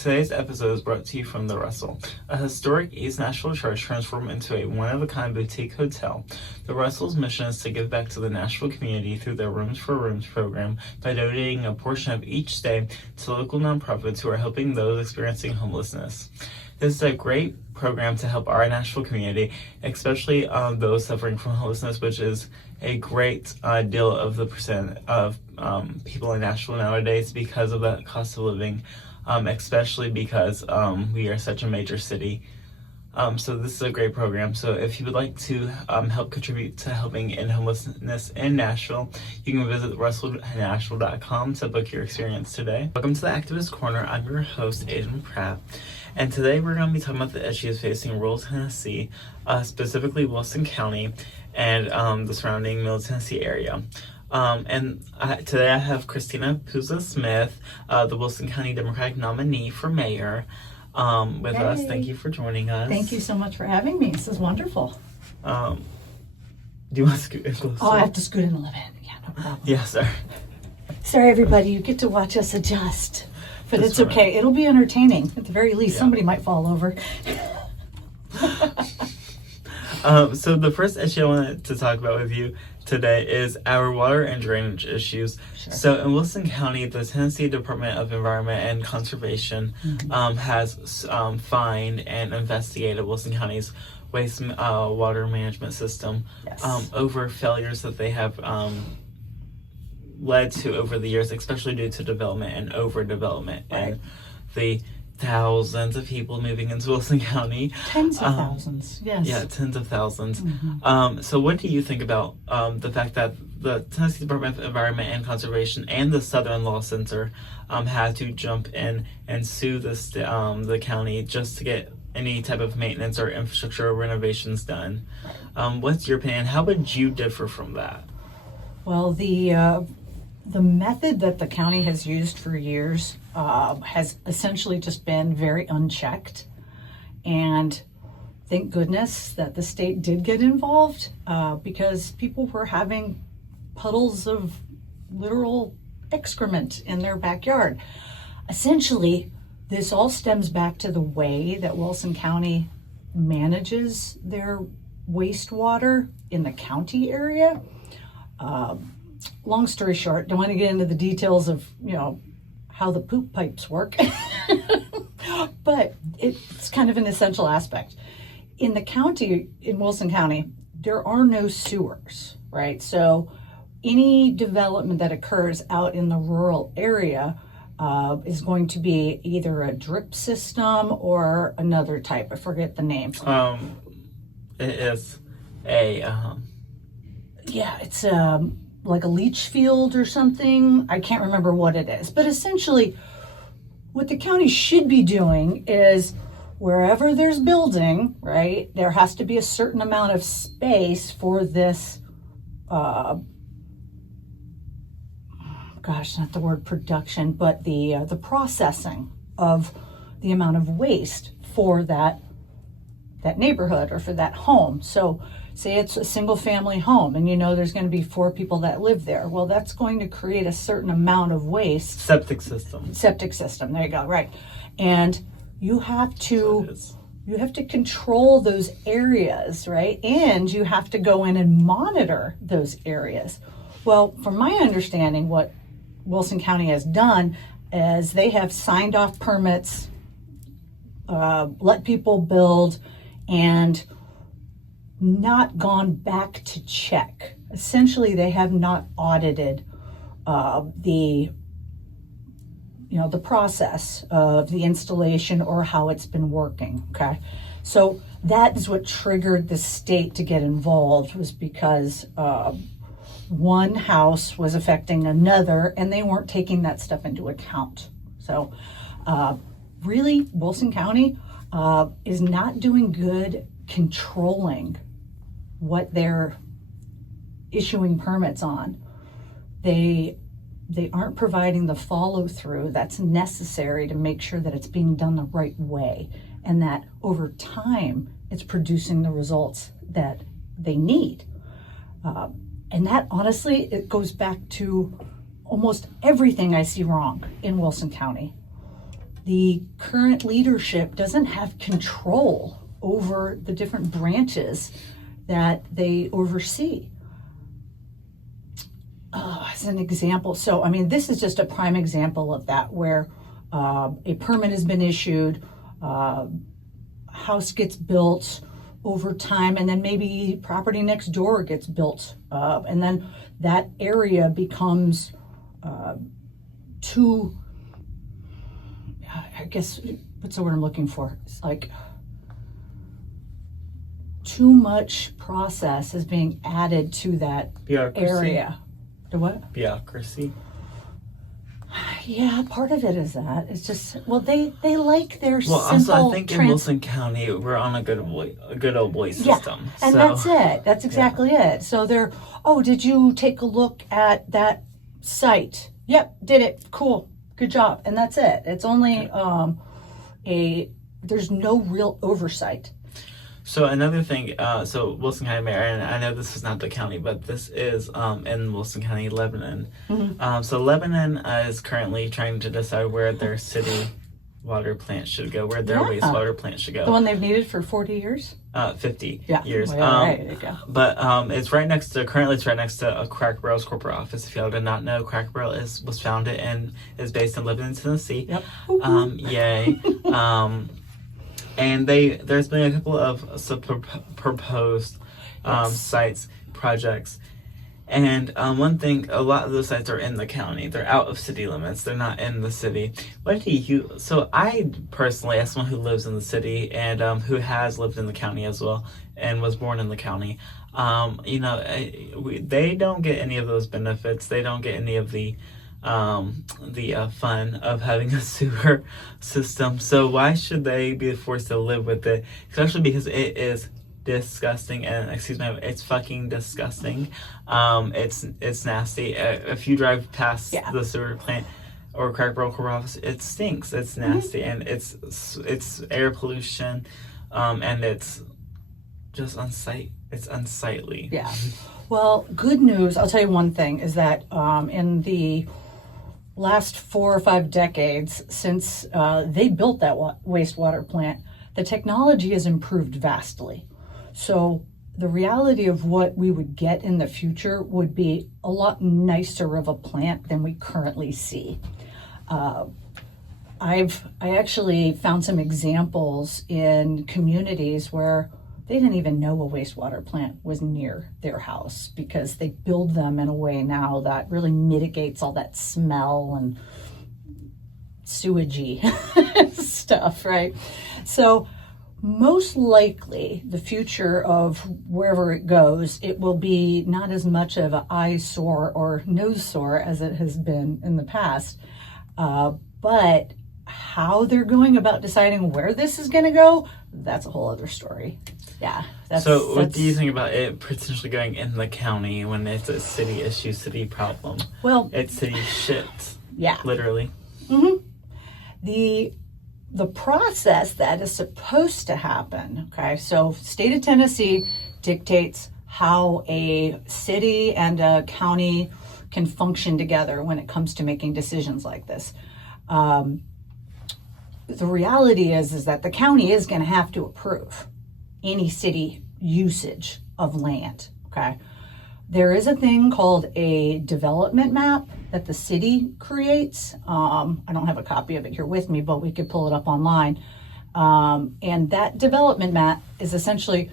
Today's episode is brought to you from The Russell, a historic East Nashville church transformed into a one-of-a-kind boutique hotel. The Russell's mission is to give back to the Nashville community through their Rooms for Rooms program by donating a portion of each stay to local nonprofits who are helping those experiencing homelessness. This is a great program to help our Nashville community, especially those suffering from homelessness, which is a great deal of the percent of people in Nashville nowadays because of the cost of living. Especially because we are such a major city. So this is a great program. So if you would like to help contribute to helping end homelessness in Nashville, you can visit russellnashville.com to book your experience today. Welcome to the Activist Corner. I'm your host, Aiden Pratt. And today we're going to be talking about the issues facing rural Tennessee, specifically Wilson County and the surrounding Middle Tennessee area. Today I have Christina Puza-Smith, the Wilson County Democratic nominee for mayor, with us. Thank you for joining us. Thank you so much for having me. This is wonderful. Do you want to scoot in closer? Oh, I have to scoot in a little bit. Yeah, no problem. Yeah, sorry. Sorry, everybody. You get to watch us adjust. But That's it's okay. right. It'll be entertaining. At the very least, somebody might fall over. So the first issue I wanted to talk about with you today is our water and drainage issues. Sure. So in Wilson County, the Tennessee Department of Environment and Conservation has fined and investigated Wilson County's waste water management system over failures that they have led to over the years, especially due to development and overdevelopment and the thousands of people moving into Wilson County. Tens of thousands, yes. Yeah, tens of thousands. So what do you think about the fact that the Tennessee Department of Environment and Conservation and the Southern Law Center had to jump in and sue the county just to get any type of maintenance or infrastructure renovations done? What's your opinion? How would you differ from that? Well, the method that the county has used for years has essentially just been very unchecked. And thank goodness that the state did get involved because people were having puddles of literal excrement in their backyard. Essentially, this all stems back to the way that Wilson County manages their wastewater in the county area. Long story short, don't want to get into the details of, how the poop pipes work, but it's kind of an essential aspect. In the county, in Wilson County, there are no sewers, right? So any development that occurs out in the rural area is going to be either a drip system or another type. I forget the name. It is a... Yeah, it's like a leach field or something. I can't remember what it is. But essentially, what the county should be doing is wherever there's building, right, there has to be a certain amount of space for this, not the word production, but the processing of the amount of waste for that neighborhood or for that home. So say it's a single family home and there's going to be 4 people that live there. Well, that's going to create a certain amount of waste. Septic system. There you go. Right. And you have to control those areas, right? And you have to go in and monitor those areas. Well, from my understanding, what Wilson County has done is they have signed off permits, let people build, and not gone back to check. Essentially, they have not audited the process of the installation or how it's been working. Okay, so that is what triggered the state to get involved, was because one house was affecting another, and they weren't taking that stuff into account. So, really, Wilson County is not doing good controlling what they're issuing permits on. They aren't providing the follow through that's necessary to make sure that it's being done the right way, and that over time it's producing the results that they need. And that, honestly, it goes back to almost everything I see wrong in Wilson County. the current leadership doesn't have control over the different branches that they oversee. As an example, so I mean, this is just a prime example of that, where a permit has been issued, house gets built over time, and then maybe property next door gets built, and then that area becomes too, I guess, what's the word I'm looking for? It's like too much process is being added to that Bureaucracy. area. The what? Bureaucracy. Yeah, part of it is that. It's just, well, they like their Well, simple. also, I think in Wilson County, we're on a good old boy system. Yeah, and that's it. That's exactly it. So they're, oh, did you take a look at that site? Yep, did it. Cool. Good job. And that's it. It's only there's no real oversight. So another thing, so Wilson County Mayor, and I know this is not the county, but this is in Wilson County, Lebanon. Mm-hmm. So Lebanon is currently trying to decide where their city water plant should go, where their wastewater plant should go. The one they've needed for 40 years? 50 Yeah. years. Well, right, there you go. But it's right next to a Cracker Barrel's corporate office. If y'all did not know, Cracker Barrel was founded and is based in Lebanon, Tennessee. Yep. Yay. And there's been a couple of proposed sites, projects. And one thing, a lot of those sites are in the county. They're out of city limits. They're not in the city. So I personally, as someone who lives in the city and who has lived in the county as well and was born in the county, they don't get any of those benefits. They don't get any of the fun of having a sewer system. So why should they be forced to live with it? Especially because it is disgusting, and it's fucking disgusting. It's nasty. If you drive past the sewer plant or Cracker Barrel corporate office, it stinks. It's nasty, and it's air pollution, and it's just It's unsightly. Yeah. Well, good news. I'll tell you one thing is that in the last 4 or 5 decades since they built that wastewater plant, the technology has improved vastly. So the reality of what we would get in the future would be a lot nicer of a plant than we currently see. I actually found some examples in communities where they didn't even know a wastewater plant was near their house because they build them in a way now that really mitigates all that smell and sewagey stuff, right? So most likely the future of wherever it goes, it will be not as much of an eyesore or nose sore as it has been in the past. But how they're going about deciding where this is going to go, that's a whole other story. Yeah. So what do you think about it potentially going in the county when it's a city issue, city problem? Well, it's city shit. Yeah. Literally. Mm-hmm. The process that is supposed to happen, okay, so state of Tennessee dictates how a city and a county can function together when it comes to making decisions like this. The reality is that the county is going to have to approve any city usage of land, okay? There is a thing called a development map that the city creates. I don't have a copy of it here with me, but we could pull it up online. And that development map is essentially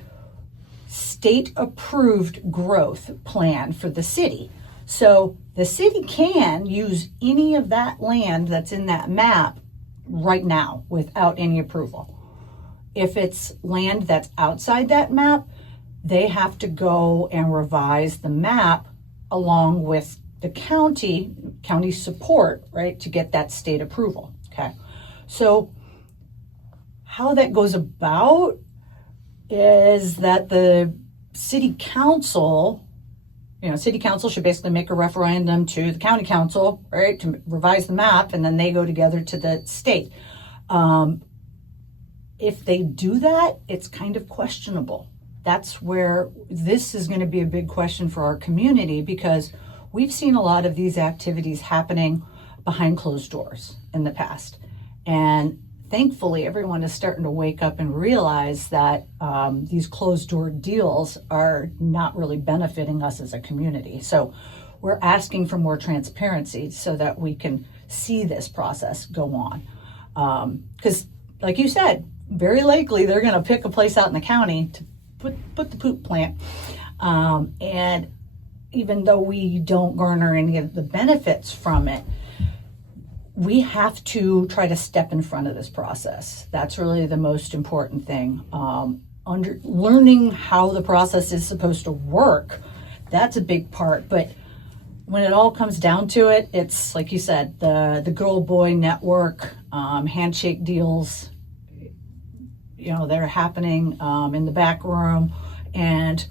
state-approved growth plan for the city. So the city can use any of that land that's in that map right now without any approval. If it's land that's outside that map, they have to go and revise the map along with the county support, right, to get that state approval, okay? So how that goes about is that the city council should basically make a referendum to the county council, right, to revise the map, and then they go together to the state. If they do that, it's kind of questionable. That's where this is going to be a big question for our community, because we've seen a lot of these activities happening behind closed doors in the past. And thankfully, everyone is starting to wake up and realize that these closed door deals are not really benefiting us as a community. So we're asking for more transparency so that we can see this process go on. Because like you said, very likely they're going to pick a place out in the county to put the poop plant. And even though we don't garner any of the benefits from it, we have to try to step in front of this process. That's really the most important thing. Learning how the process is supposed to work, that's a big part. But when it all comes down to it, it's like you said, the girl-boy network, handshake deals, they're happening in the back room, and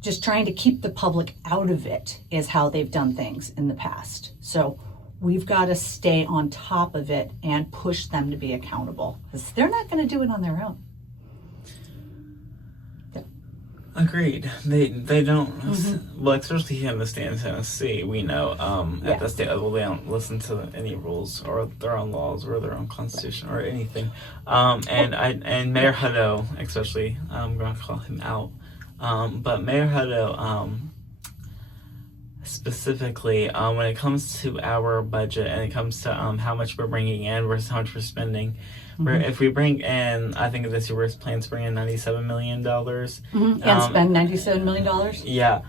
just trying to keep the public out of it is how they've done things in the past. So we've got to stay on top of it and push them to be accountable, because they're not going to do it on their own. Yeah. Agreed. They don't. Well, especially here in the state of Tennessee, we know at the state level they don't listen to any rules or their own laws or their own constitution or anything. And Mayor Hutto, especially, I'm going to call him out. But Mayor Hutto, specifically, when it comes to our budget and it comes to how much we're bringing in versus how much we're spending, if we bring in, I think this year we're planning to bring in $97 million. And spend $97 million? Yeah.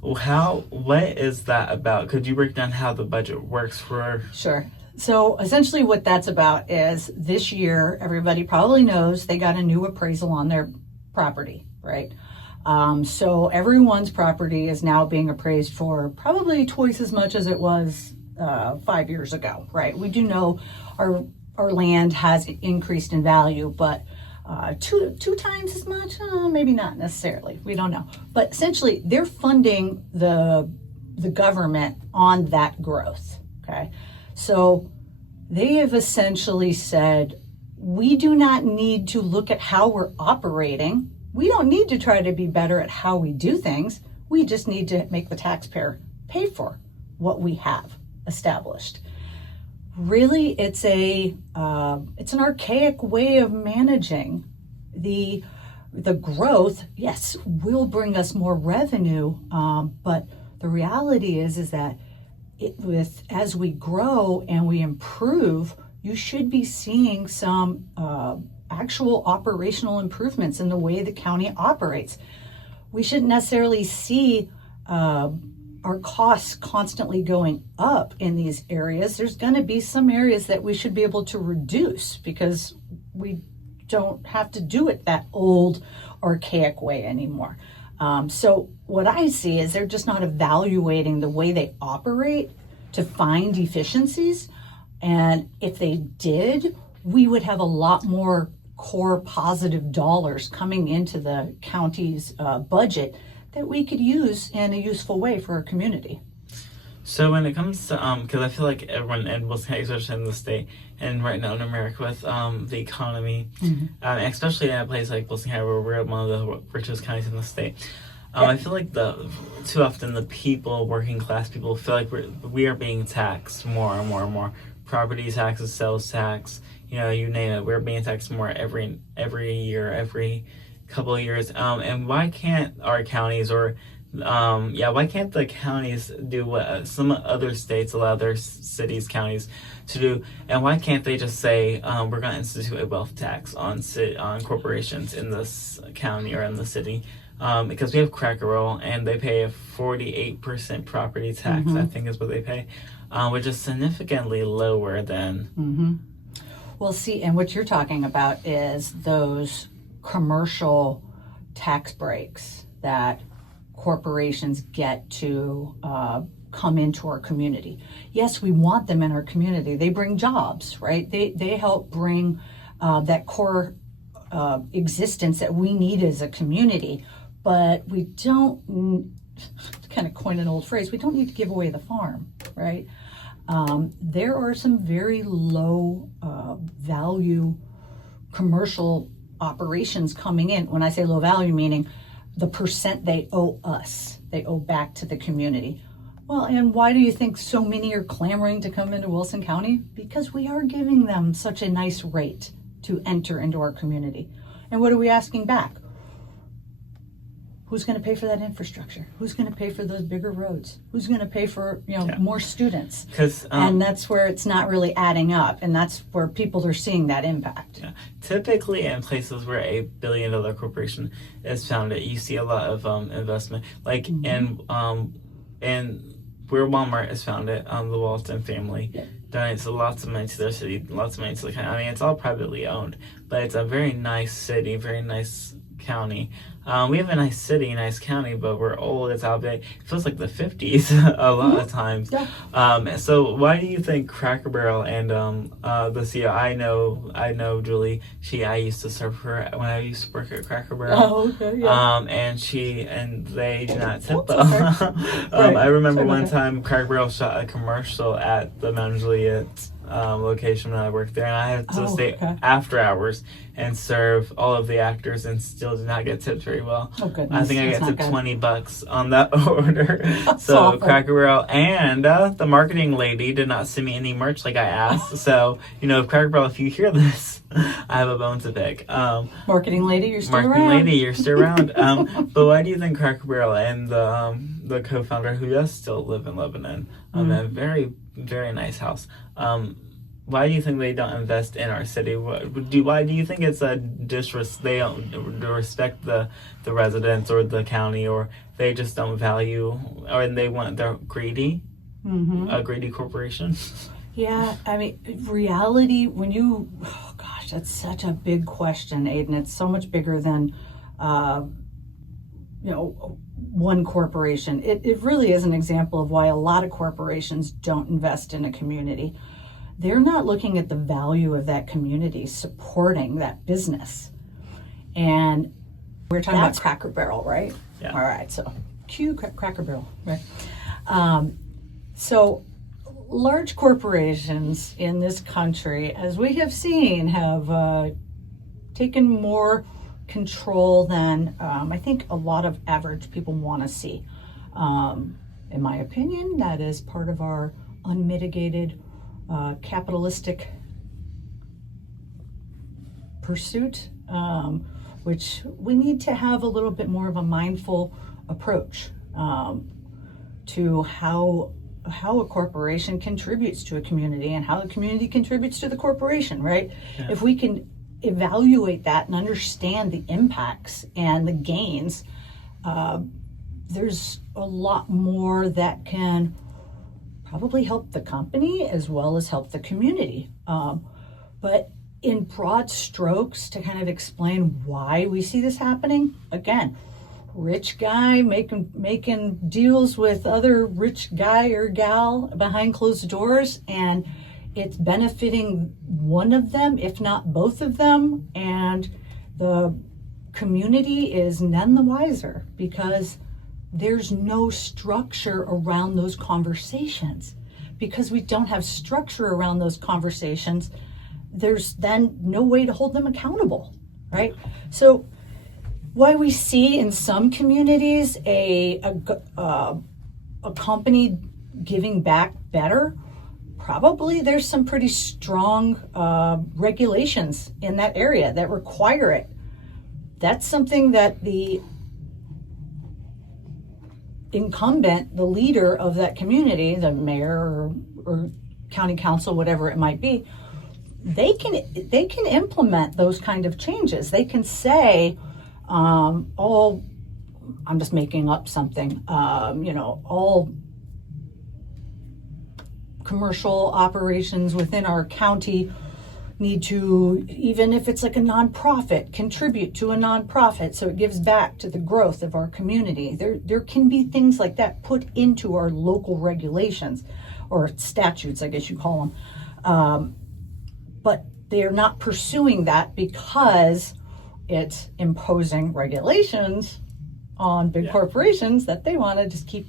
What is that about? Could you break down how the budget works for? Sure. So essentially what that's about is this year, everybody probably knows they got a new appraisal on their property, right? So everyone's property is now being appraised for probably twice as much as it was 5 years ago, right? We do know our land has increased in value, but two times as much, maybe not necessarily. We don't know. But essentially, they're funding the government on that growth, okay? So they have essentially said, we do not need to look at how we're operating. We don't need to try to be better at how we do things. We just need to make the taxpayer pay for what we have established. Really, it's an archaic way of managing the growth. Yes, will bring us more revenue, but the reality is that as we grow and we improve, you should be seeing some actual operational improvements in the way the county operates. We shouldn't necessarily see our costs constantly going up in these areas. There's going to be some areas that we should be able to reduce because we don't have to do it that old, archaic way anymore. So what I see is they're just not evaluating the way they operate to find efficiencies. And if they did, we would have a lot more core positive dollars coming into the county's budget that we could use in a useful way for our community. So when it comes to, because I feel like everyone, and especially in the state, and right now in America with the economy, especially in a place like Wilson County where we're one of the richest counties in the state, I feel like too often the people, working class people, feel like we are being taxed more and more and more. Property taxes, sales tax, you name it. We're being taxed more every year, every couple of years. And why can't our counties why can't the counties do what some other states allow their cities, counties to do? And why can't they just say, we're going to institute a wealth tax on corporations in this county or in the city? Because we have Cracker Roll and they pay a 48% property tax, I think is what they pay, which is significantly lower than. Well, see, and what you're talking about is those commercial tax breaks that corporations get to come into our community. Yes, we want them in our community. They bring jobs, right? They help bring that core existence that we need as a community. But we don't, kind of coin an old phrase, we don't need to give away the farm, right? There are some very low value commercial operations coming in. When I say low value, meaning the percent they owe us, they owe back to the community. Well, and why do you think so many are clamoring to come into Wilson County? Because we are giving them such a nice rate to enter into our community. And what are we asking back? Who's going to pay for that infrastructure? Who's going to pay for those bigger roads? Who's going to pay for more students? And that's where it's not really adding up, and that's where people are seeing that impact. Yeah. Typically, in places where a billion-dollar corporation is founded, you see a lot of investment, like in where Walmart is founded. The Walton family donates lots of money to their city, lots of money to the county. I mean, it's all privately owned, but it's a very nice city, very nice county. We have a nice city, nice county, but we're old. It's outdated. It feels like the 50s a lot of times. Yeah. So why do you think Cracker Barrel and the CEO? I know Julie. I used to serve her when I used to work at Cracker Barrel. Oh, okay. Yeah. And they do not tip well. Right. I remember one time Cracker Barrel shot a commercial at the Mount Juliet location when I worked there, and I had to stay after hours and serve all of the actors, and still did not get tipped very well. Oh goodness! I think I got tipped $20 on that order. That's so awful. Cracker Barrel and the marketing lady did not send me any merch like I asked. So if Cracker Barrel, if you hear this, I have a bone to pick. Marketing lady, you're still around. Marketing lady, you're still around. But why do you think Cracker Barrel and the co-founder, who does still live in Lebanon, a very, very nice house, why do you think they don't invest in our city? Why do you think it's a they don't respect the residents or the county, or they just don't value, or they're greedy, a greedy corporation? Yeah, I mean, reality, that's such a big question, Aiden. It's so much bigger than, one corporation. It really is an example of why a lot of corporations don't invest in a community. They're not looking at the value of that community supporting that business. And we're talking about Cracker Barrel, right? Yeah. All right, so cue Cracker Barrel, right? So large corporations in this country, as we have seen, have taken more control than I think a lot of average people want to see. In my opinion, that is part of our unmitigated capitalistic pursuit, which we need to have a little bit more of a mindful approach to how a corporation contributes to a community and how the community contributes to the corporation, right? Yeah. If we can evaluate that and understand the impacts and the gains, there's a lot more that can probably help the company as well as help the community. But in broad strokes, to kind of explain why we see this happening, again, rich guy making deals with other rich guy or gal behind closed doors, and it's benefiting one of them, if not both of them, and the community is none the wiser because there's no structure around those conversations. Because we don't have structure around those conversations, there's then no way to hold them accountable, right? So why we see in some communities a company giving back better, probably there's some pretty strong regulations in that area that require it. That's something that the incumbent, the leader of that community, the mayor or county council, whatever it might be, they can implement those kind of changes. They can say, I'm just making up something, all commercial operations within our county need to, even if it's like a nonprofit, contribute to a nonprofit so it gives back to the growth of our community. There can be things like that put into our local regulations or statutes, I guess you call them. But they are not pursuing that because it's imposing regulations on big corporations that they want to just keep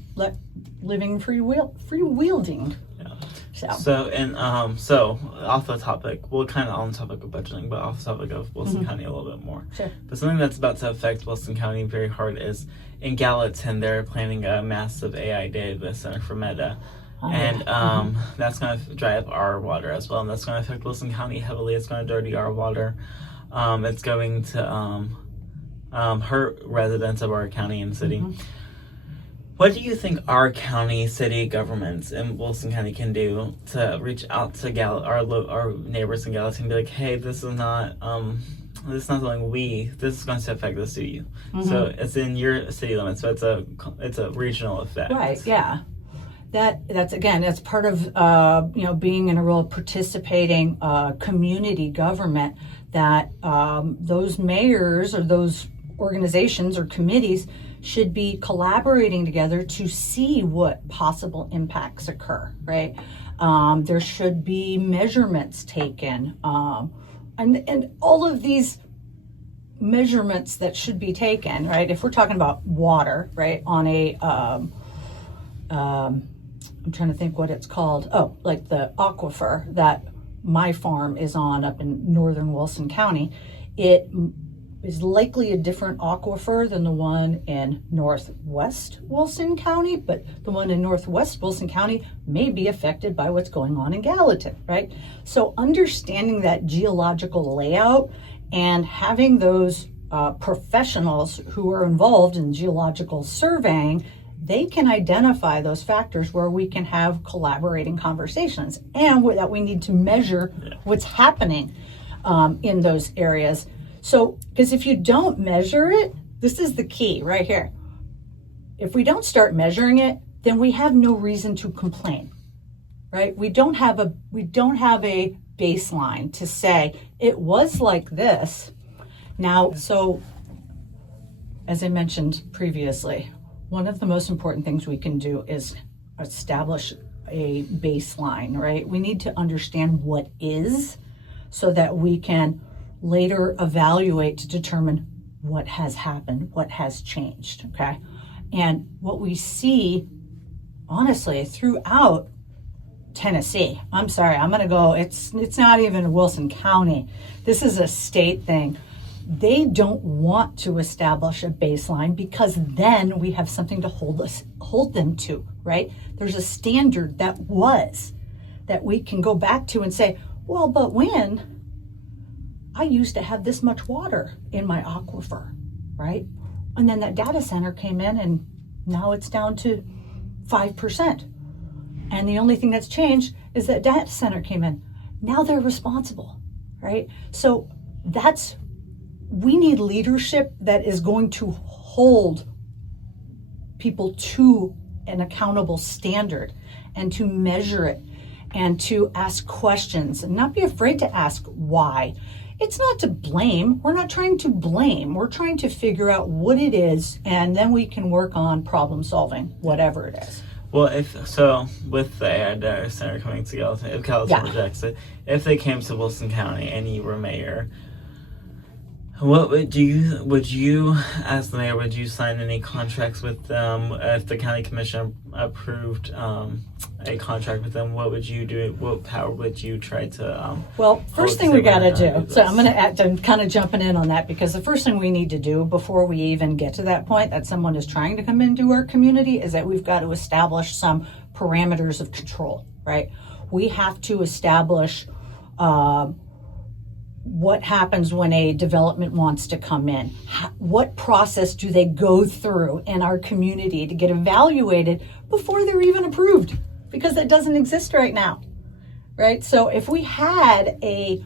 living free wielding. Yeah. So off the topic, well, kind of on the topic of budgeting, but off the topic of Wilson County a little bit more. Sure. But something that's about to affect Wilson County very hard is in Gallatin, they're planning a massive AI data center for Meta. And that's going to dry up our water as well. And that's going to affect Wilson County heavily. It's going to dirty our water. It's going to hurt residents of our county and city. What do you think our county, city governments in Wilson County can do to reach out to our neighbors in Gallatin and be like, hey, this is not something this is going to affect us to you. So it's in your city limits, so it's a regional effect. Right, yeah. That's part of being in a real participating community government, that those mayors or those organizations or committees should be collaborating together to see what possible impacts occur, right? There should be measurements taken, and all of these measurements that should be taken, right? If we're talking about water, right, on a I'm trying to think what it's called. Oh, like the aquifer that my farm is on up in northern Wilson County. It is likely a different aquifer than the one in northwest Wilson County, but the one in northwest Wilson County may be affected by what's going on in Gallatin, right? So understanding that geological layout and having those professionals who are involved in geological surveying, they can identify those factors where we can have collaborating conversations, and that we need to measure what's happening in those areas. So, because if you don't measure it, this is the key right here. If we don't start measuring it, then we have no reason to complain, right? We don't have a baseline to say it was like this. Now, so as I mentioned previously, one of the most important things we can do is establish a baseline, right? We need to understand what is, so that we can later evaluate to determine what has happened, what has changed, okay? And what we see, honestly, throughout Tennessee, I'm sorry, I'm gonna go, it's not even Wilson County. This is a state thing. They don't want to establish a baseline, because then we have something to hold them to, right? There's a standard that we can go back to and say, well, but when I used to have this much water in my aquifer, right? And then that data center came in and now it's down to 5%. And the only thing that's changed is that data center came in. Now they're responsible, right? So we need leadership that is going to hold people to an accountable standard and to measure it and to ask questions and not be afraid to ask why. It's not to blame. We're not trying to blame. We're trying to figure out what it is, and then we can work on problem solving, whatever it is. Well, with the AI data center coming to Gallatin, if Gallatin rejects it, if they came to Wilson County and you were mayor, what would you, as the mayor, would you sign any contracts with them? If the county commission approved a contract with them, what would you do? What power would you try to? Well, first thing we got to do. So I'm kind of jumping in on that, because the first thing we need to do before we even get to that point that someone is trying to come into our community is that we've got to establish some parameters of control, right? We have to establish what happens when a development wants to come in. What process do they go through in our community to get evaluated before they're even approved? Because that doesn't exist right now, right? So if we had a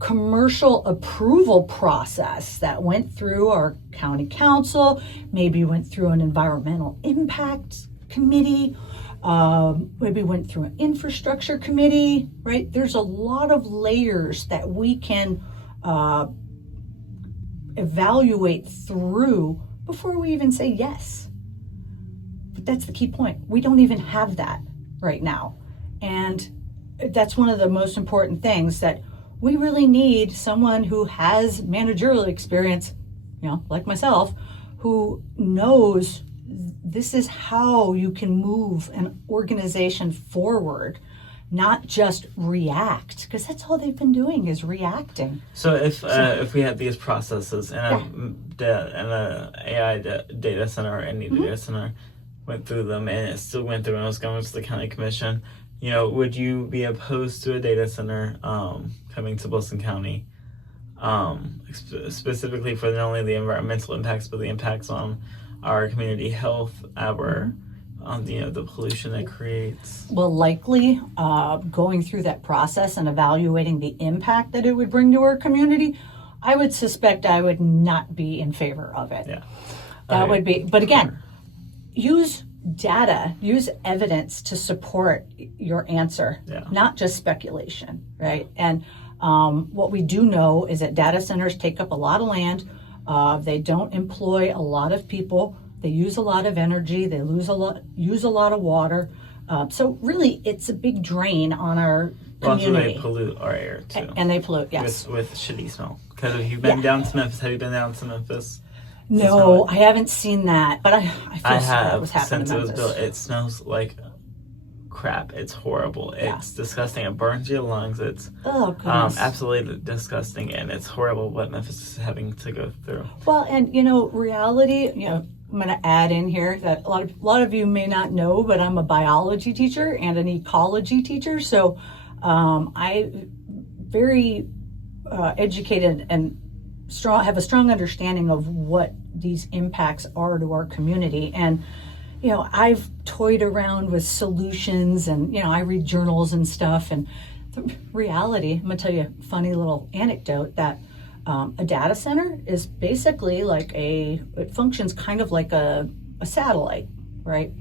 commercial approval process that went through our county council, maybe went through an environmental impact committee, maybe went through an infrastructure committee, right? There's a lot of layers that we can evaluate through before we even say yes. But that's the key point. We don't even have that right now. And that's one of the most important things, that we really need someone who has managerial experience, like myself, who knows this is how you can move an organization forward not just react, because that's all they've been doing is reacting. So if we had these processes in a AI data center or any data center, went through them and it still went through and was going to the county commission, would you be opposed to a data center coming to Wilson County, specifically for not only the environmental impacts but the impacts on our community health, our the pollution it creates? Well, likely going through that process and evaluating the impact that it would bring to our community, I would suspect I would not be in favor of it. Yeah, that would be. But again, use data, use evidence to support your answer, not just speculation, right? And what we do know is that data centers take up a lot of land. They don't employ a lot of people. They use a lot of energy. They use a lot of water. So really, it's a big drain on our community. Also, they pollute our air too. And they pollute, yes. With shitty smell. Because if you've been down to Memphis, have you been down to Memphis? No, I haven't seen that, but I feel sorry it was happening since in it was Memphis. built. It smells like crap. It's horrible. It's disgusting. It burns your lungs. It's absolutely disgusting, and it's horrible what Memphis is having to go through. Well, and reality, I'm going to add in here that a lot of you may not know, but I'm a biology teacher and an ecology teacher, so I very educated and have a strong understanding of what these impacts are to our community. And I've toyed around with solutions, and I read journals and stuff. And the reality, I'm gonna tell you a funny little anecdote that a data center is basically like it functions kind of like a satellite, right?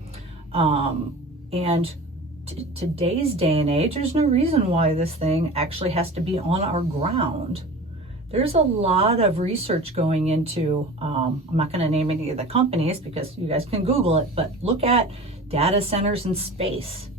And today's day and age, there's no reason why this thing actually has to be on our ground. There's a lot of research going into, I'm not going to name any of the companies because you guys can Google it, but look at data centers in space.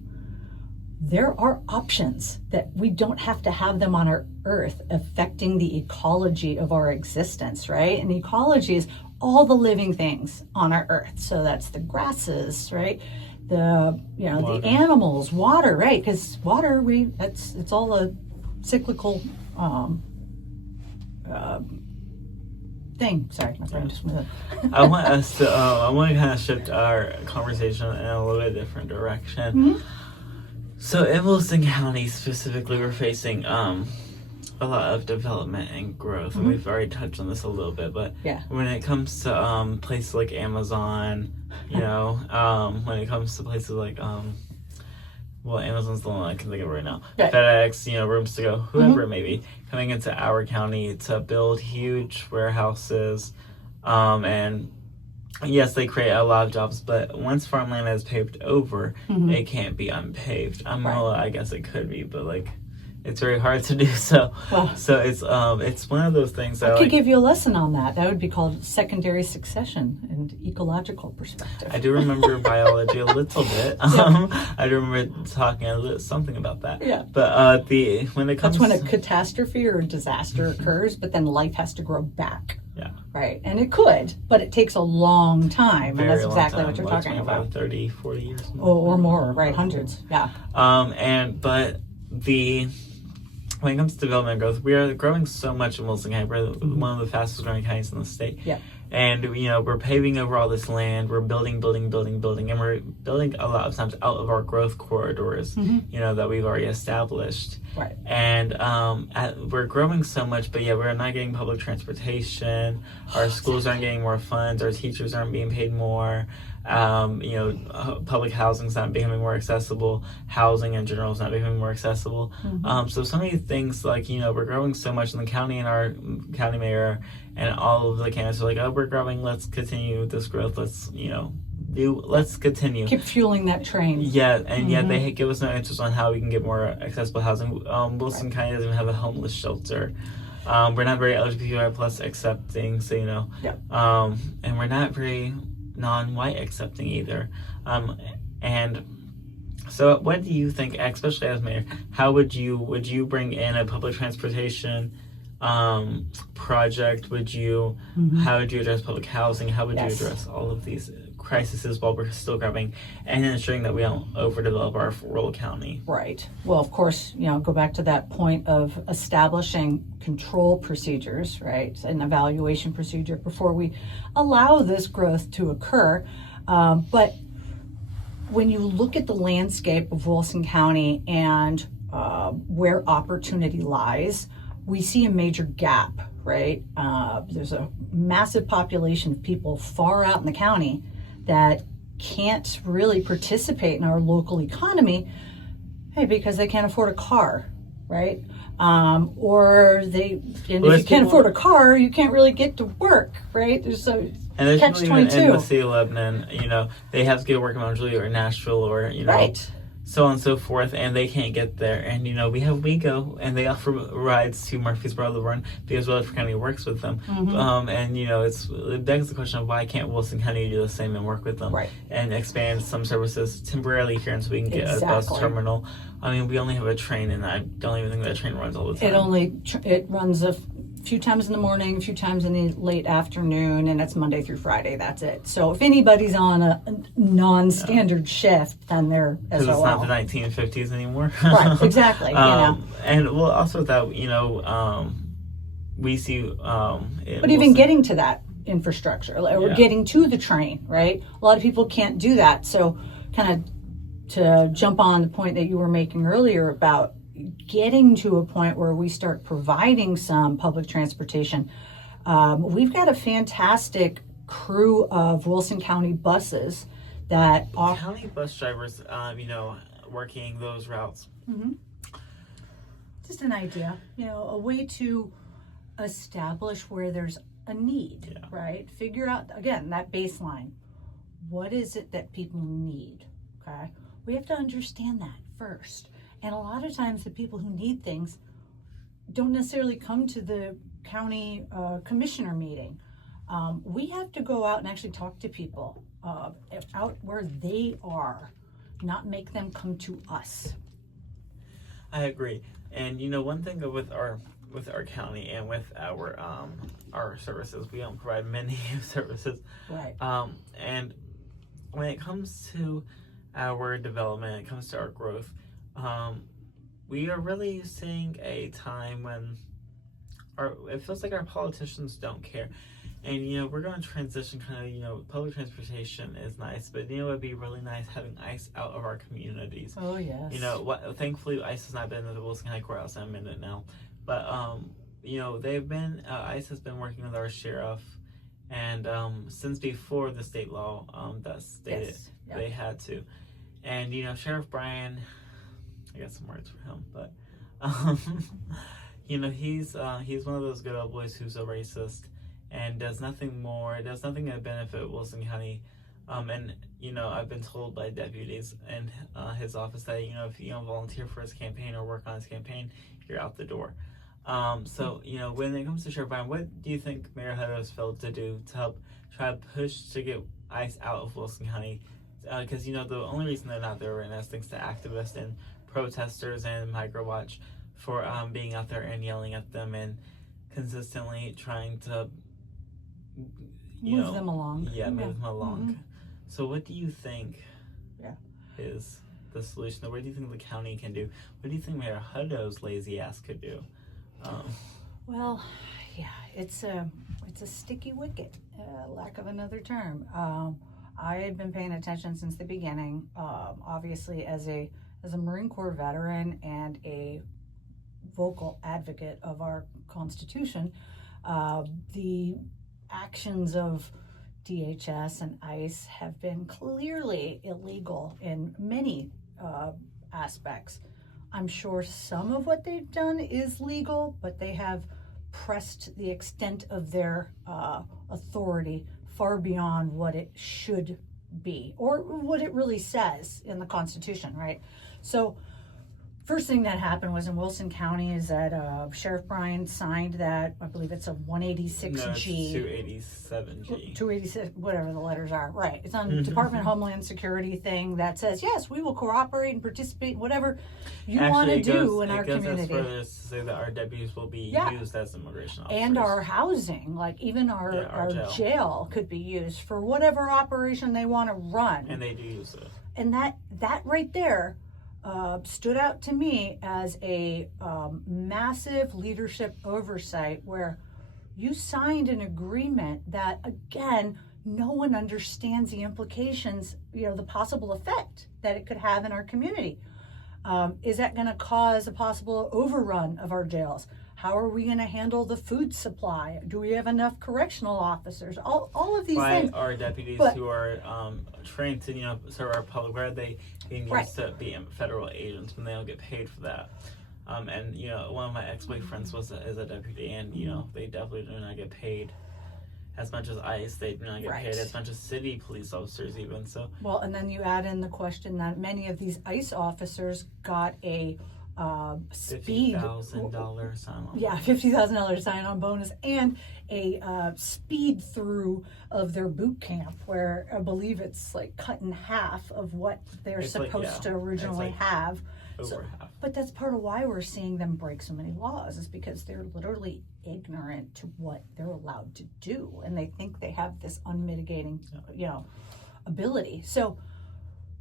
There are options that we don't have to have them on our Earth affecting the ecology of our existence, right? And ecology is all the living things on our Earth. So that's the grasses, right? The the animals, water, right? Because water, it's all a cyclical thing. Sorry, my brain just went. I want to kind of shift our conversation in a little bit different direction. Mm-hmm. So in Wilson County specifically, we're facing a lot of development and growth, and we've already touched on this a little bit. But when it comes to places like Amazon, when it comes to places like Amazon's the one I can think of right now. Right. FedEx, Rooms to Go, whoever it may be, coming into our county to build huge warehouses. And yes, they create a lot of jobs, but once farmland is paved over, it can't be unpaved. Well, I guess it could be, but it's very hard to do so. So it's one of those things that I could give you a lesson on that. That would be called secondary succession and ecological perspective. I do remember biology a little bit. I do remember talking something about that. Yeah. But when it comes, that's when a catastrophe or a disaster occurs, but then life has to grow back. Yeah. Right. And it could, but it takes a long time, and that's exactly what you're talking about. 30, 40 years. Or more, right? Hundreds. Yeah. When it comes to development and growth, we are growing so much in Wilson County. We're one of the fastest growing counties in the state. Yeah. And, we're paving over all this land. We're building, and we're building a lot of times out of our growth corridors, that we've already established. Right. And we're growing so much, but we're not getting public transportation. Our schools aren't getting more funds. Our teachers aren't being paid more. Public housing's not becoming more accessible. Housing in general is not becoming more accessible. So many things we're growing so much in the county, and our county mayor and all of the candidates are like, oh, we're growing. Let's continue this growth. Let's continue. Keep fueling that train. Yeah, and yet they give us no answers on how we can get more accessible housing. Wilson County doesn't even have a homeless shelter. We're not very LGBTQI plus accepting, so and we're not very non-white accepting either. And so what do you think, especially as mayor, how would you bring in a public transportation project? How would you address public housing? How would you address all of these crises while we're still growing, and ensuring that we don't overdevelop our rural county. Right. Well, of course, go back to that point of establishing control procedures, right? An evaluation procedure before we allow this growth to occur. But when you look at the landscape of Wilson County and where opportunity lies, we see a major gap, right? There's a massive population of people far out in the county that can't really participate in our local economy, because they can't afford a car, right? Or if you can't afford a car, you can't really get to work, right? There's catch people 22. Even in the city of Lebanon, they have to get work in Montreal or Nashville or, right. so on and so forth, and they can't get there. And, we have WeGo, and they offer rides to Murfreesboro, Laverne, because Rutherford County works with them. Mm-hmm. It begs the question of why can't Wilson County do the same and work with them, right, and expand some services temporarily here until we can get a bus terminal. We only have a train, and I don't even think that train runs all the time. It runs a few times in the morning, a few times in the late afternoon, and it's Monday through Friday. That's it. So if anybody's on a non-standard shift, then they're SOL. Because it's not the 1950s anymore. Right, exactly. And well, also that, we see... but even getting to that infrastructure, or getting to the train, right? A lot of people can't do that. So kind of to jump on the point that you were making earlier about getting to a point where we start providing some public transportation. We've got a fantastic crew of Wilson County buses that county bus drivers, working those routes. Mm-hmm. Just an idea, a way to establish where there's a need, right? Figure out, again, that baseline. What is it that people need, okay? We have to understand that first. And a lot of times the people who need things don't necessarily come to the county commissioner meeting. We have to go out and actually talk to people out where they are, not make them come to us. I agree. And one thing with our county and with our services, we don't provide many services. Right. And when it comes to our development, it comes to our growth, we are really seeing a time when it feels like our politicians don't care. And, we're going to transition public transportation is nice, but, it'd be really nice having ICE out of our communities. Oh, yes. Thankfully, ICE has not been in the Wilson County Courthouse in a minute now. But, ICE has been working with our sheriff, and since before the state law that stated they had to. And, Sheriff Brian, I got some words for him, but, he's one of those good old boys who's a racist and does nothing to benefit Wilson County. And, I've been told by deputies in his office that, if you don't volunteer for his campaign or work on his campaign, you're out the door. So, when it comes to Sheriff Brian, what do you think Mayor Hutto's failed to do to help try to push to get ICE out of Wilson County? Because, the only reason they're not there right now is thanks to activists and protesters and Microwatch for being out there and yelling at them and consistently trying to move them along. Yeah, move them along. Mm-hmm. So what do you think is the solution? What do you think the county can do? What do you think Mayor Hutto's lazy ass could do? Well, it's a sticky wicket, lack of another term. I had been paying attention since the beginning. Obviously, as a Marine Corps veteran and a vocal advocate of our Constitution, the actions of DHS and ICE have been clearly illegal in many aspects. I'm sure some of what they've done is legal, but they have pressed the extent of their authority far beyond what it should be or what it really says in the Constitution, right? So first thing that happened was in Wilson County is that Sheriff Bryan signed that, I believe it's a 186G. No, it's 287G. 286, whatever the letters are. Right. It's on Department of Homeland Security thing that says, yes, we will cooperate and participate in whatever you want to do in our community. It goes as further as to say that our deputies will be used as immigration officers. And our housing, like even our jail could be used for whatever operation they want to run. And they do use it. And that right there stood out to me as a massive leadership oversight where you signed an agreement that, again, no one understands the implications, the possible effect that it could have in our community. Is that going to cause a possible overrun of our jails? How are we going to handle the food supply? Do we have enough correctional officers? All of these things. Why are deputies who are trained to, serve our public, where are they being used to be federal agents when they don't get paid for that? And, one of my ex-boyfriends is a deputy, and, they definitely do not get paid as much as ICE. They do not get paid as much as city police officers even. So well, and then you add in the question that many of these ICE officers got a $50,000 sign-on. Yeah, $50,000 sign-on bonus and a speed through of their boot camp, where I believe it's like cut in half of what they're supposed to originally have. Over half. But that's part of why we're seeing them break so many laws, is because they're literally ignorant to what they're allowed to do, and they think they have this unmitigating, ability. So.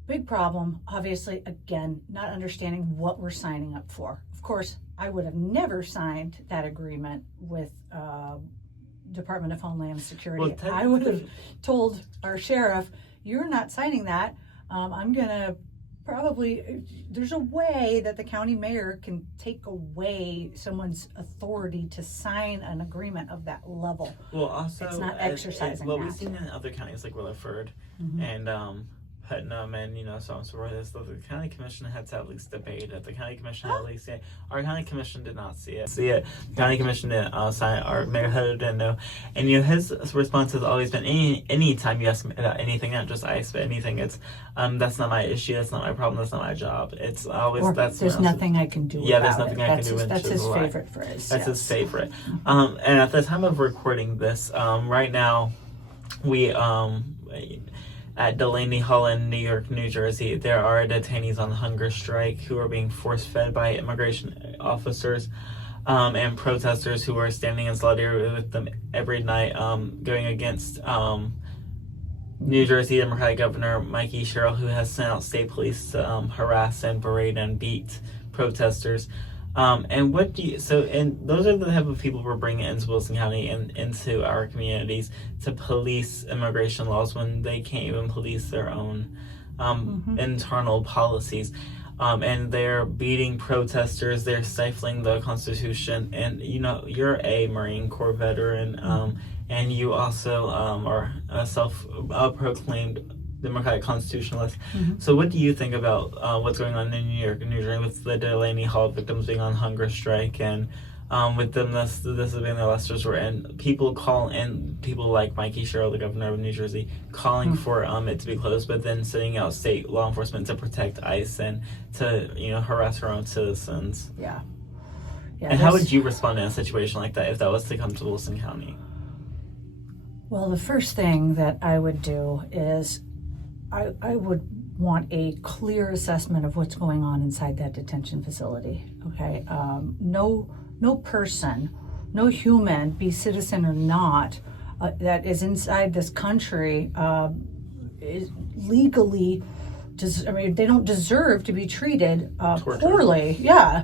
Big problem, obviously, again, not understanding what we're signing up for. Of course, I would have never signed that agreement with Department of Homeland Security. Well, I would have told our sheriff, you're not signing that. I'm going to there's a way that the county mayor can take away someone's authority to sign an agreement of that level. Well, also, it's not exercising that. We've seen in other counties like Rutherford and Putnam and so on and so forth. So the county commission had to at least debate it. The county commission had at least see it. Our county commission did not see it. The county commission didn't sign it. Our mayor didn't know. And his response has always been any time you ask him about anything, not just ICE, but anything, it's that's not my issue, that's not my problem, that's not my job. It's always there's nothing I can do. Yeah, there's nothing I can do. That's his favorite phrase. That's his favorite. And at the time of recording this, right now, we at Delaney Hall in New York, New Jersey, there are detainees on hunger strike who are being force-fed by immigration officers and protesters who are standing in solidarity with them every night, going against New Jersey Democratic Governor Mikey Sherrill, who has sent out state police to harass and berate and beat protesters. And those are the type of people we're bringing into Wilson County and into our communities to police immigration laws when they can't even police their own internal policies. And they're beating protesters, they're stifling the Constitution. And, you're a Marine Corps veteran, and you also are a self-proclaimed Democratic constitutionalist. So what do you think about what's going on in New York and New Jersey with the Delaney Hall victims being on hunger strike, and with them this has been the last resort, and people like Mikey Sherrill, the governor of New Jersey, calling for it to be closed, but then sending out state law enforcement to protect ICE and to harass her own citizens. Yeah. And how would you respond in a situation like that if that was to come to Wilson County? Well, the first thing that I would do is I would want a clear assessment of what's going on inside that detention facility. Okay, no person, no human, be citizen or not, that is inside this country is legally. They don't deserve to be treated poorly. Yeah,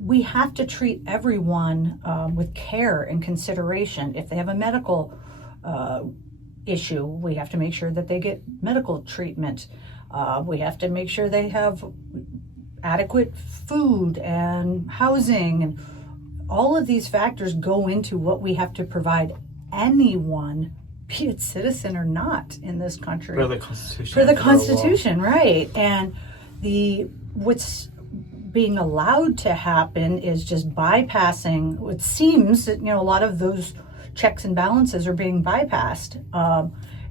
we have to treat everyone with care and consideration. If they have a medical issue, we have to make sure that they get medical treatment. We have to make sure they have adequate food and housing, and all of these factors go into what we have to provide anyone, be it citizen or not, in this country. For the Constitution. For the Constitution, right. And what's being allowed to happen is just bypassing. It seems that a lot of those checks and balances are being bypassed,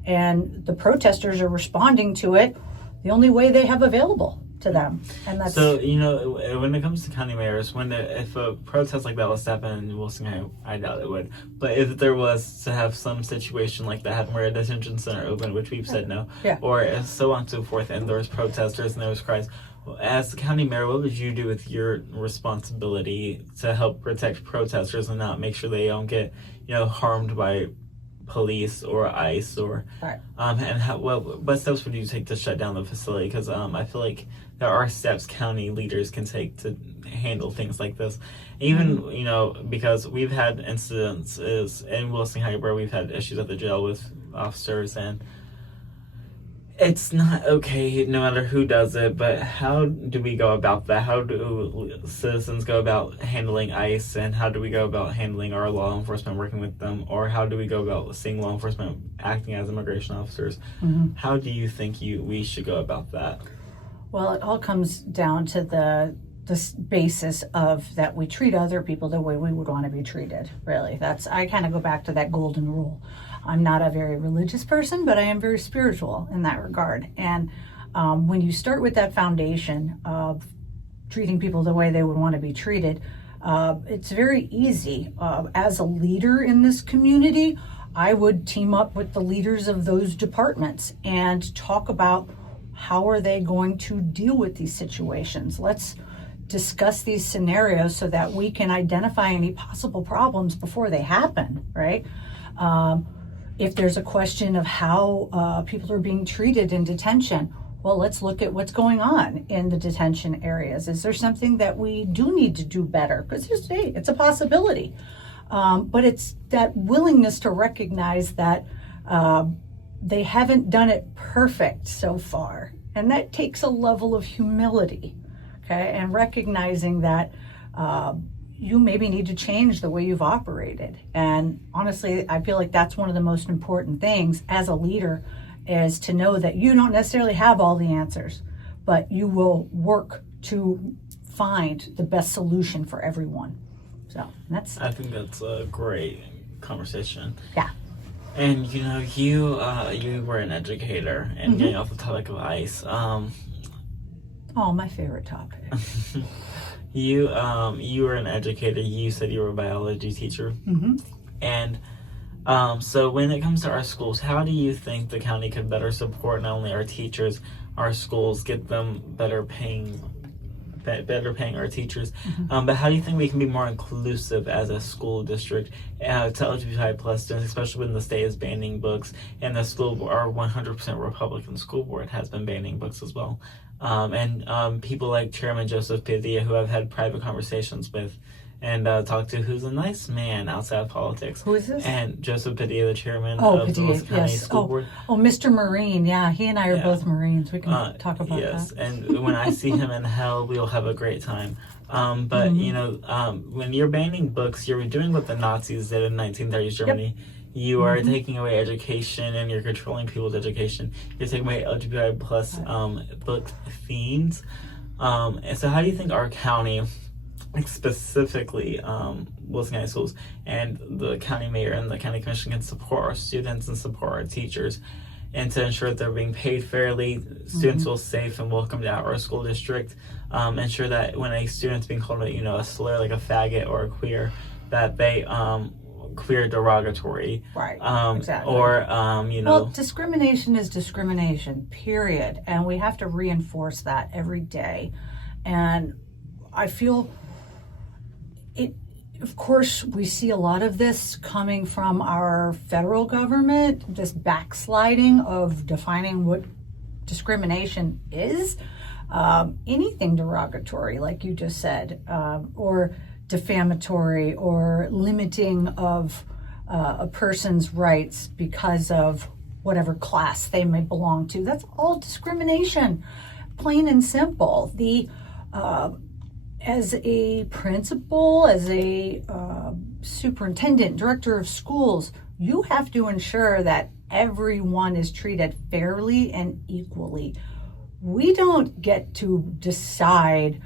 and the protesters are responding to it the only way they have available to them. And that's So, when it comes to county mayors, if a protest like that was to happen in Wilson, I doubt it would. But if there was to have some situation like that happen where a detention center opened, which we've said no, Yeah. or so on and so forth, and there was protesters and there was cries, as the county mayor, what would you do with your responsibility to help protect protesters and not make sure they don't get, harmed by police or ICE or right. And what steps would you take to shut down the facility? Because I feel like there are steps county leaders can take to handle things like this. Even because we've had incidences in Wilson County where we've had issues at the jail with officers, and it's not okay no matter who does it. But how do we go about that? How do citizens go about handling ICE, and how do we go about handling our law enforcement working with them, or how do we go about seeing law enforcement acting as immigration officers? How do you think we should go about that? Well, it all comes down to the basis of that we treat other people the way we would want to be treated. Really, I kind of go back to that golden rule. I'm not a very religious person, but I am very spiritual in that regard. And when you start with that foundation of treating people the way they would want to be treated, it's very easy. As a leader in this community, I would team up with the leaders of those departments and talk about how are they going to deal with these situations. Let's discuss these scenarios so that we can identify any possible problems before they happen, right? If there's a question of how people are being treated in detention, well, let's look at what's going on in the detention areas. Is there something that we do need to do better? Because it's a possibility. But it's that willingness to recognize that they haven't done it perfect so far. And that takes a level of humility, okay? And recognizing that you maybe need to change the way you've operated. And honestly, I feel like that's one of the most important things as a leader, is to know that you don't necessarily have all the answers, but you will work to find the best solution for everyone. So I think that's a great conversation. Yeah. And you were an educator, and getting off the topic of ICE. My favorite topic. You were an educator. You said you were a biology teacher. And so when it comes to our schools, how do you think the county could better support not only our teachers, our schools, get them better paying our teachers, but how do you think we can be more inclusive as a school district to LGBTI plus students, especially when the state is banning books, and our 100% Republican school board has been banning books as well? And people like Chairman Joseph Padilla, who I've had private conversations with and talked to, who's a nice man outside of politics. Who is this? And Joseph Padilla, the chairman of the Wilson County School Board. Oh, Mr. Marine. Yeah, he and I are both Marines. We can talk about that. Yes, and when I see him in hell, we'll have a great time. But, when you're banning books, you're doing what the Nazis did in 1930s Germany. Yep. You are taking away education, and you're controlling people's education. You're taking away LGBTI plus book themes. And so how do you think our county, specifically Wilson County Schools, and the county mayor and the county commission can support our students and support our teachers, and to ensure that they're being paid fairly, students feel safe and welcomed out our school district, ensure that when a student's being called a slur like a faggot or a queer, that they queer derogatory, right? Exactly. Or well, discrimination is discrimination, period, and we have to reinforce that every day. And I feel it. Of course, we see a lot of this coming from our federal government, this backsliding of defining what discrimination is. Anything derogatory, like you just said, or defamatory, or limiting of a person's rights because of whatever class they may belong to. That's all discrimination, plain and simple. As a principal, as a superintendent, director of schools, you have to ensure that everyone is treated fairly and equally. We don't get to decide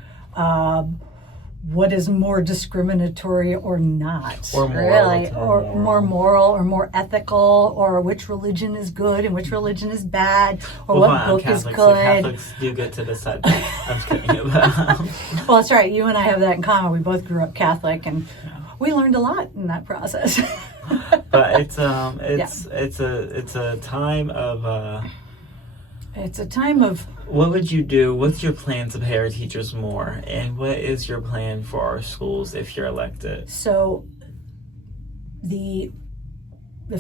what is more discriminatory or not, Or moral, really, it's or more more moral or more ethical, or which religion is good and which religion is bad, or Well, what fine, book is Catholic, good. so Catholics do get to decide that. I'm just kidding. Well, that's right. You and I have that in common. We both grew up Catholic, and we learned a lot in that process. But it's a time of. It's a time of. What would you do? What's your plan to pay our teachers more? And what is your plan for our schools if you're elected? So the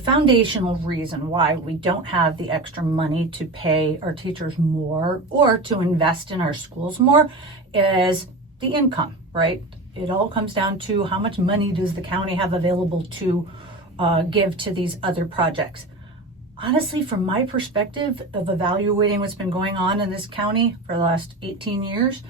foundational reason why we don't have the extra money to pay our teachers more or to invest in our schools more is the income, right? It all comes down to how much money does the county have available to give to these other projects. Honestly, from my perspective of evaluating what's been going on in this county for the last 18 years,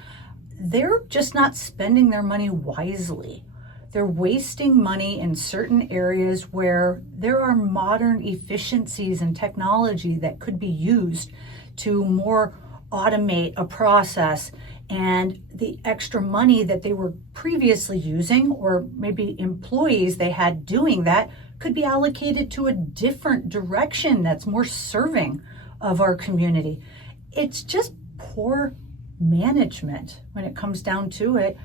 they're just not spending their money wisely. They're wasting money in certain areas where there are modern efficiencies and technology that could be used to more automate a process, and the extra money that they were previously using, or maybe employees they had doing that, could be allocated to a different direction that's more serving of our community. It's just poor management when it comes down to it.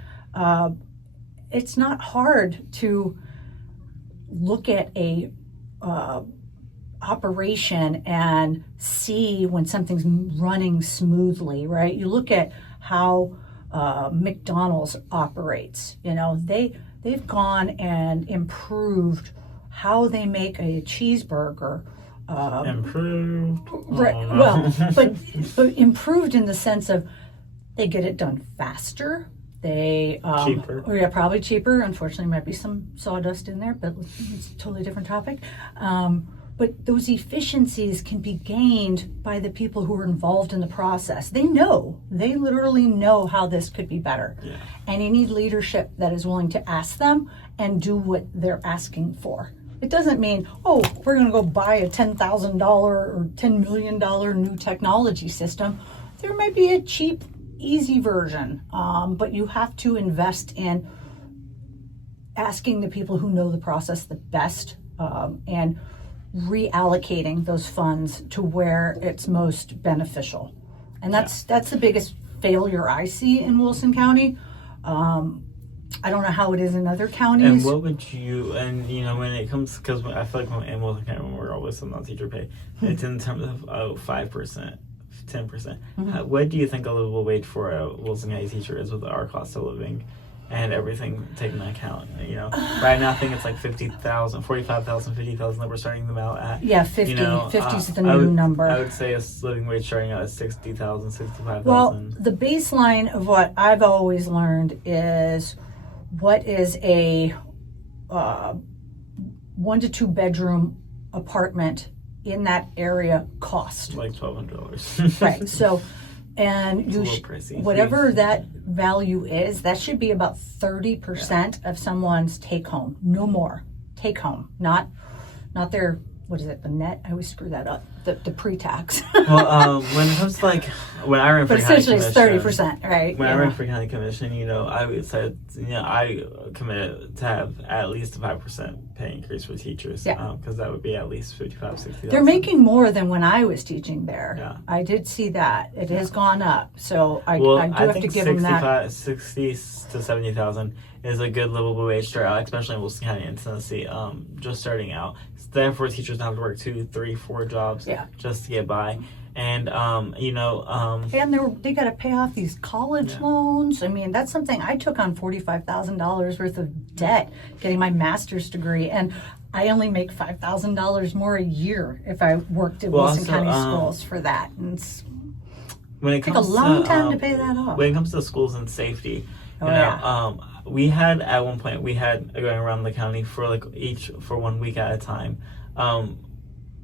It's not hard to look at a operation and see when something's running smoothly, right? You look at how McDonald's operates. You know, they've gone and improved how they make a cheeseburger. Improved. Right. Well, but improved in the sense of they get it done faster. They Cheaper. Yeah, probably cheaper. Unfortunately, might be some sawdust in there, but it's a totally different topic. But those efficiencies can be gained by the people who are involved in the process. They literally know how this could be better. Yeah. And you need leadership that is willing to ask them and do what they're asking for. It doesn't mean, oh, we're going to go buy a $10,000 or $10 million new technology system. There might be a cheap, easy version, but you have to invest in asking the people who know the process the best and reallocating those funds to where it's most beneficial. And that's the biggest failure I see in Wilson County. I don't know how it is in other counties. And what would you, and you know, when it comes, because I feel like in Wilson County, when we're always on teacher pay, it's in terms of 5%. 10%. Mm-hmm. What do you think a livable wage for a Wilson County teacher is with our cost of living and everything taken into account? You know, right now I think it's like 50,000, 45,000, 50,000 that we're starting them out at. Yeah, 50. You know, 50 is the new number. I would say a living wage starting out at 60,000, 65,000. Well, the baseline of what I've always learned is what is a 1 to 2 bedroom apartment in that area cost. Like $1,200. Right. So, and It's a you little pricey. whatever that value is, that should be about 30% of someone's take home. No more take home. Not their, what is it? The net. I always screw that up. The pre-tax. Well, when it comes to like when I ran for but county essentially commission, it's 30%, right? When I ran for county commission, you know, I would say, you know, I committed to have at least a 5% pay increase for teachers. Yeah. Because that would be at least 55, 60,000. They're making more than when I was teaching there. Yeah. I did see that. It has gone up. So I do have to give them that. 60 to 70,000 is a good livable wage start out, especially in Wilson County and Tennessee. Just starting out. Therefore, teachers don't have to work 2, 3, 4 jobs just to get by. And you know, and they got to pay off these college loans. I mean, that's something I took on $45,000 worth of debt getting my master's degree, and I only make $5,000 more a year if I worked at Wilson County schools for that. And it's when it comes a long time to pay that off. When it comes to schools and safety, you know, we had at one point going around the county for for 1 week at a time.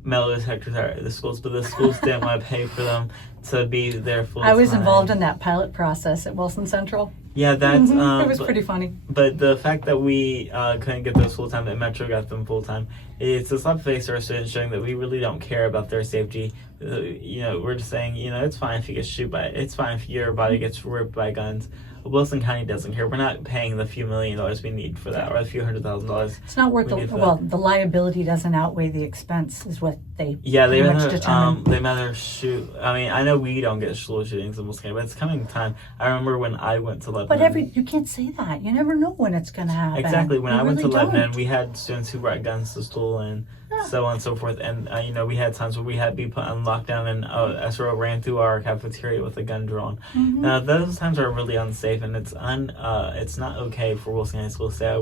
Metal detectors at the schools, but the schools didn't want to pay for them to be there full time. I was involved in that pilot process at Wilson Central. Yeah, that's it was pretty funny. But the fact that we couldn't get those full time, that Metro got them full time, it's a slap face to our students, showing that we really don't care about their safety. You know, we're just saying, you know, it's fine if you get shot by, it's fine if your body gets ripped by guns. Wilson County doesn't care. We're not paying the few $1 million we need for that, or a few $100,000. It's not worth the liability doesn't outweigh the expense, is what they they much determine. they rather shoot. I mean, I know we don't get school shootings in Wilson County, but it's coming time. I remember when I went to Lebanon. But you can't say that. You never know when it's going to happen. Exactly. When I went to Lebanon, don't. we had students who brought guns to school and so on and so forth. And, we had times where we had to be put on lockdown and SRO ran through our cafeteria with a gun drawn. Mm-hmm. Now, those times are really unsafe, and it's not okay for Wilson High School to say,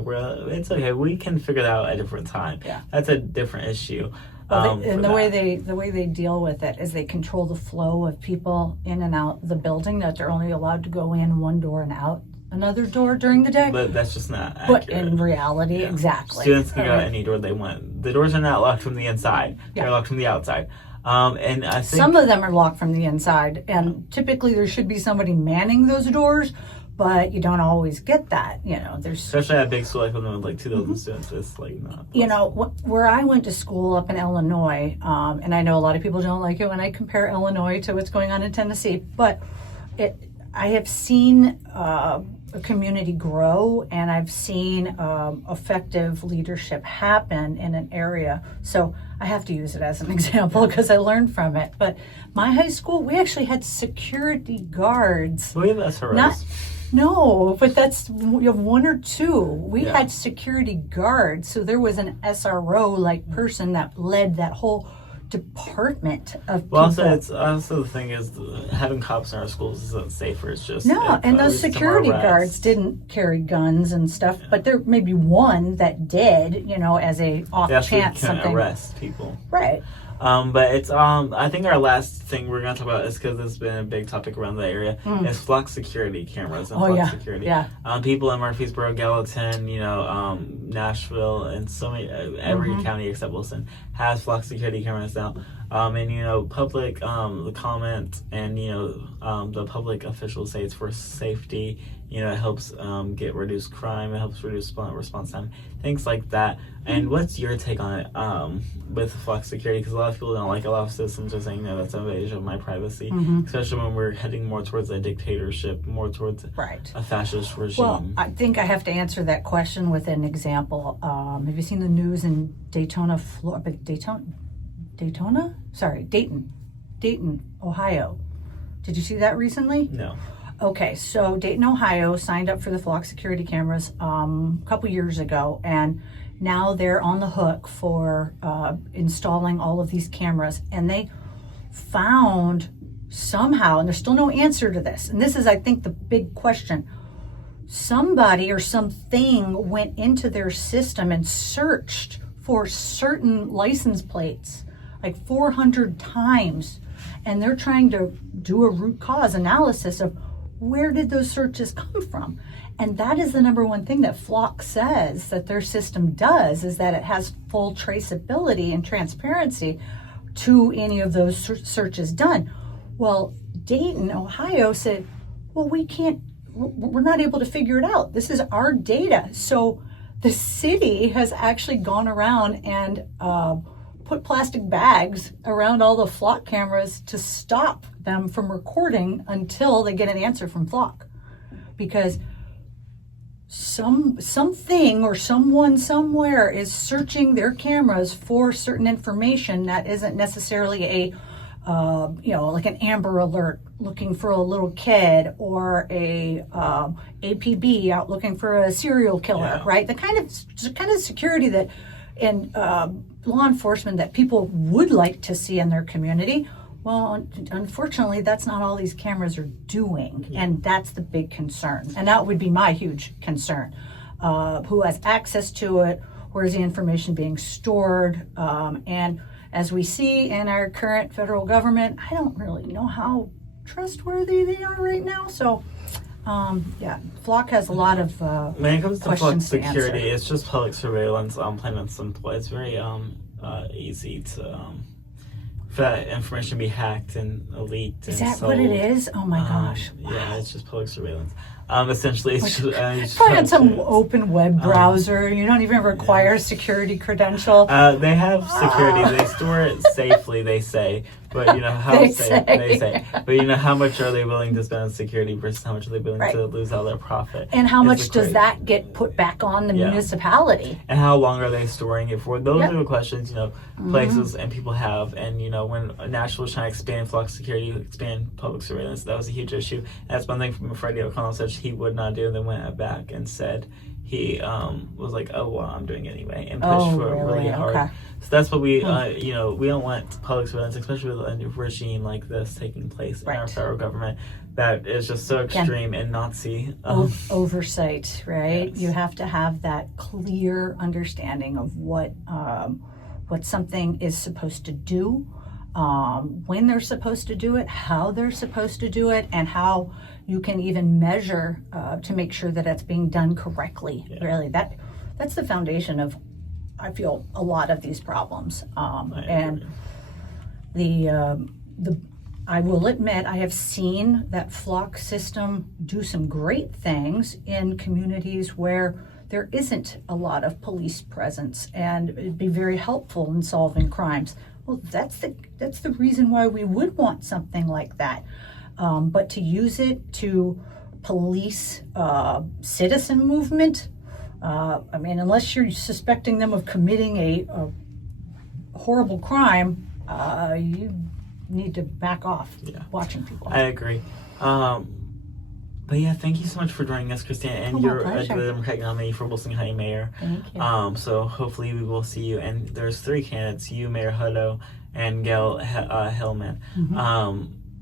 it's okay, we can figure that out at a different time. Yeah. That's a different issue. Well, the way they deal with it is they control the flow of people in and out the building, that they're only allowed to go in one door and out another door during the day. But that's just not accurate. But in reality, exactly. Students can go out any door they want. The doors are not locked from the inside. They're locked from the outside. And I think some of them are locked from the inside, and typically there should be somebody manning those doors, but you don't always get that. There's especially at a big school like with 2,000 students, it's like not possible. Where I went to school up in Illinois, and I know a lot of people don't like it when I compare Illinois to what's going on in Tennessee, but I have seen a community grow, and I've seen effective leadership happen in an area. So I have to use it as an example because I learned from it. But my high school, we actually had security guards. We have SROs. No, but you have one or two. We had security guards, so there was an SRO-like person that led that whole department of people. Also the thing is, having cops in our schools isn't safer. It's just and those security guards didn't carry guns and stuff, but there may be one that did, as a off chance something. Arrest people, right? But it's I think our last thing we're gonna talk about is, because it's been a big topic around the area, is flock security cameras and flock security. Yeah. People in Murfreesboro, Gallatin, Nashville, and so many every county except Wilson has flock security cameras now. And public the comment and the public officials say it's for safety. It helps get reduced crime. It helps reduce response time, things like that. And what's your take on it with flock security? Because a lot of people don't like it. A lot of citizens are saying, no, that's an invasion of my privacy, especially when we're heading more towards a dictatorship, more towards a fascist regime. Well, I think I have to answer that question with an example. Have you seen the news in Dayton, Ohio? Did you see that recently? No. Okay, so Dayton, Ohio signed up for the flock security cameras a couple years ago, and now they're on the hook for installing all of these cameras. And they found somehow, and there's still no answer to this, and this is, I think, the big question, somebody or something went into their system and searched for certain license plates like 400 times, and they're trying to do a root cause analysis of where did those searches come from. And that is the number one thing that Flock says that their system does, is that it has full traceability and transparency to any of those searches done. Well, Dayton, Ohio said, well, we're not able to figure it out. This is our data. So the city has actually gone around and put plastic bags around all the Flock cameras to stop them from recording until they get an answer from Flock, because something or someone somewhere is searching their cameras for certain information that isn't necessarily a like an Amber Alert looking for a little kid, or a APB out looking for a serial killer, right? The kind of security that and law enforcement that people would like to see in their community. Well, unfortunately, that's not all these cameras are doing, and that's the big concern. And that would be my huge concern. Who has access to it? Where is the information being stored? And as we see in our current federal government, I don't really know how trustworthy they are right now. So, Flock has a lot of when it comes to Flock security, to it's just public surveillance, plain and simple. It's very easy to for that information to be hacked and leaked. Is that what it is? Oh my gosh! Wow. Yeah, it's just public surveillance. Essentially, it's just probably on some open web browser. You don't even require a security credential. They have security. They store it safely, they say, But you know how They they say. say. But you know how much are they willing to spend on security versus how much are they willing Right. to lose all their profit? And how is much the does crazy- that get put back on the Yeah. municipality? And how long are they storing it for? Those Yep. are the questions, you know, places and people have. And, you know, when Nashville was trying to expand flux security, expand public surveillance, that was a huge issue. And that's one thing from Freddie O'Connell said he would not do, and then went back and said he was like, oh, well, I'm doing it anyway, and pushed for it really hard. Okay. So that's what we, you know, we don't want public surveillance, especially with a regime like this taking place in our Right. federal government that is just so extreme and Nazi. Oversight, right? Yes. You have to have that clear understanding of what something is supposed to do, when they're supposed to do it, how they're supposed to do it, and how you can even measure to make sure that it's being done correctly. Yeah. Really, that's the foundation of, I feel, a lot of these problems. And I will admit, I have seen that flock system do some great things in communities where there isn't a lot of police presence, and it'd be very helpful in solving crimes. Well, that's the reason why we would want something like that. But to use it to police citizen movement, I mean, unless you're suspecting them of committing a horrible crime, you need to back off watching people. I agree. But yeah, thank you so much for joining us, Christina. And Oh, my you're a pleasure. Democratic nominee for Wilson County Mayor. Thank you. So hopefully we will see you. And there's 3 candidates: you, Mayor Hutto, and Gail Hillman.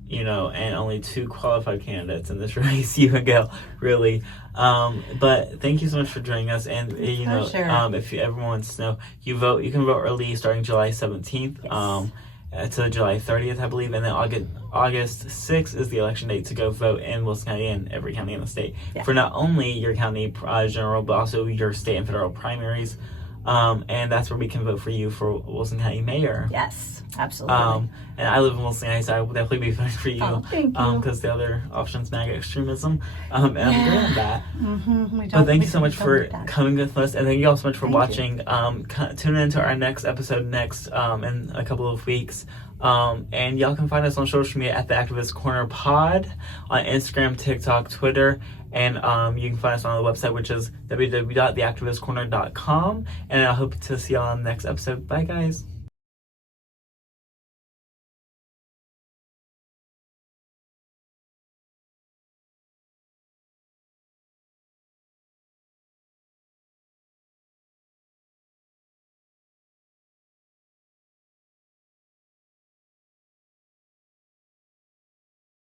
You know, and only 2 qualified candidates in this race, you and Gail, really. But thank you so much for joining us. And you know, Pleasure. if everyone wants to know, you can vote early starting July 17th. Yes. To July 30th, I believe, and then August 6th is the election date to go vote in Wilson County and every county in the state for not only your county general, but also your state and federal primaries. And that's where we can vote for you for Wilson County Mayor. Yes, absolutely. And I live in Wilson County, so I will definitely be voting for you. Oh, thank you. Because the other option's MAGA extremism. And I'm good on that. We But thank you so we much don't for need that. coming with us, and thank you all so much for Thank you. watching. Tune in to our next episode in a couple of weeks. And y'all can find us on social media at the Activist Corner Pod on Instagram, TikTok, Twitter, and you can find us on the website, which is www.theactivistcorner.com. And I hope to see y'all on the next episode. Bye, guys.